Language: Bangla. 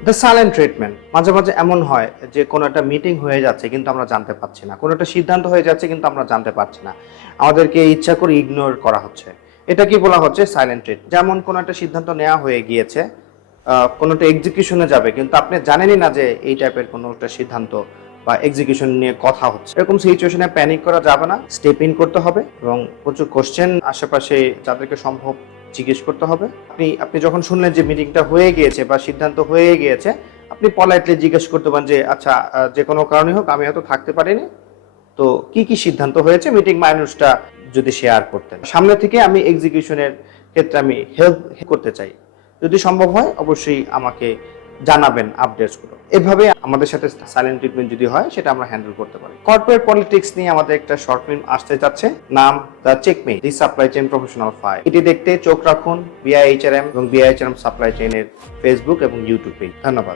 দ্য সাইলেন্ট ট্রিটমেন্ট, মাঝে মাঝে এমন হয় যে কোনো একটা মিটিং হয়ে যাচ্ছে কিন্তু আমরা জানতে পারছি না, কোনো একটা সিদ্ধান্ত হয়ে যাচ্ছে কিন্তু আমরা জানতে পারছি না, আমাদেরকে ইচ্ছা করে ইগনোর করা হচ্ছে। এটা কি বলা হচ্ছে? Silent treat. যেমন কোনো একটা সিদ্ধান্ত নেওয়া হয়ে গিয়েছে, কোনো একটা এক্সিকিউশনে যাবে কিন্তু আপনি জানেনই না যে এই টাইপের কোনো একটা সিদ্ধান্ত বা এক্সিকিউশন নিয়ে কথা হচ্ছে। এরকম সিচুয়েশনে প্যানিক করা যাবে না, স্টেপ ইন করতে হবে এবং প্রচুর কোশ্চেন আশেপাশে যাদেরকে সম্ভব জিজ্ঞেস করতে হবে। আপনি আপনি যখন শুনলেন যে মিটিংটা হয়ে গিয়েছে বা সিদ্ধান্ত হয়ে গিয়েছে, আপনি পলাইটলি জিজ্ঞেস করতে পারেন যে আচ্ছা, যে কোনো কারণে হোক আমি হয়তো থাকতে পারিনি, তো কি কি সিদ্ধান্ত হয়েছে মিটিং মাইনুসটা যদি শেয়ার করতেন। সামনে থেকে আমি এক্সিকিউশনের ক্ষেত্রে আমি হেল্প করতে চাই, যদি সম্ভব হয় অবশ্যই আমাকে জানাবেন আপডেটসগুলো। এভাবে আমাদের সাথে সাইলেন্ট ট্রিটমেন্ট যদি হয় সেটা আমরা হ্যান্ডেল করতে পারি। কর্পোরেট পলিটিক্স নিয়ে আমাদের একটা শর্ট ফিল্ম আসতে যাচ্ছে, নাম the checkmate the supply chain professional file. এটি দেখতে চোখ রাখুন বিআইএইচআরএম এবং বিআইএইচআরএম সাপ্লাই চেইনের ফেসবুক এবং ইউটিউব পেজ। ধন্যবাদ।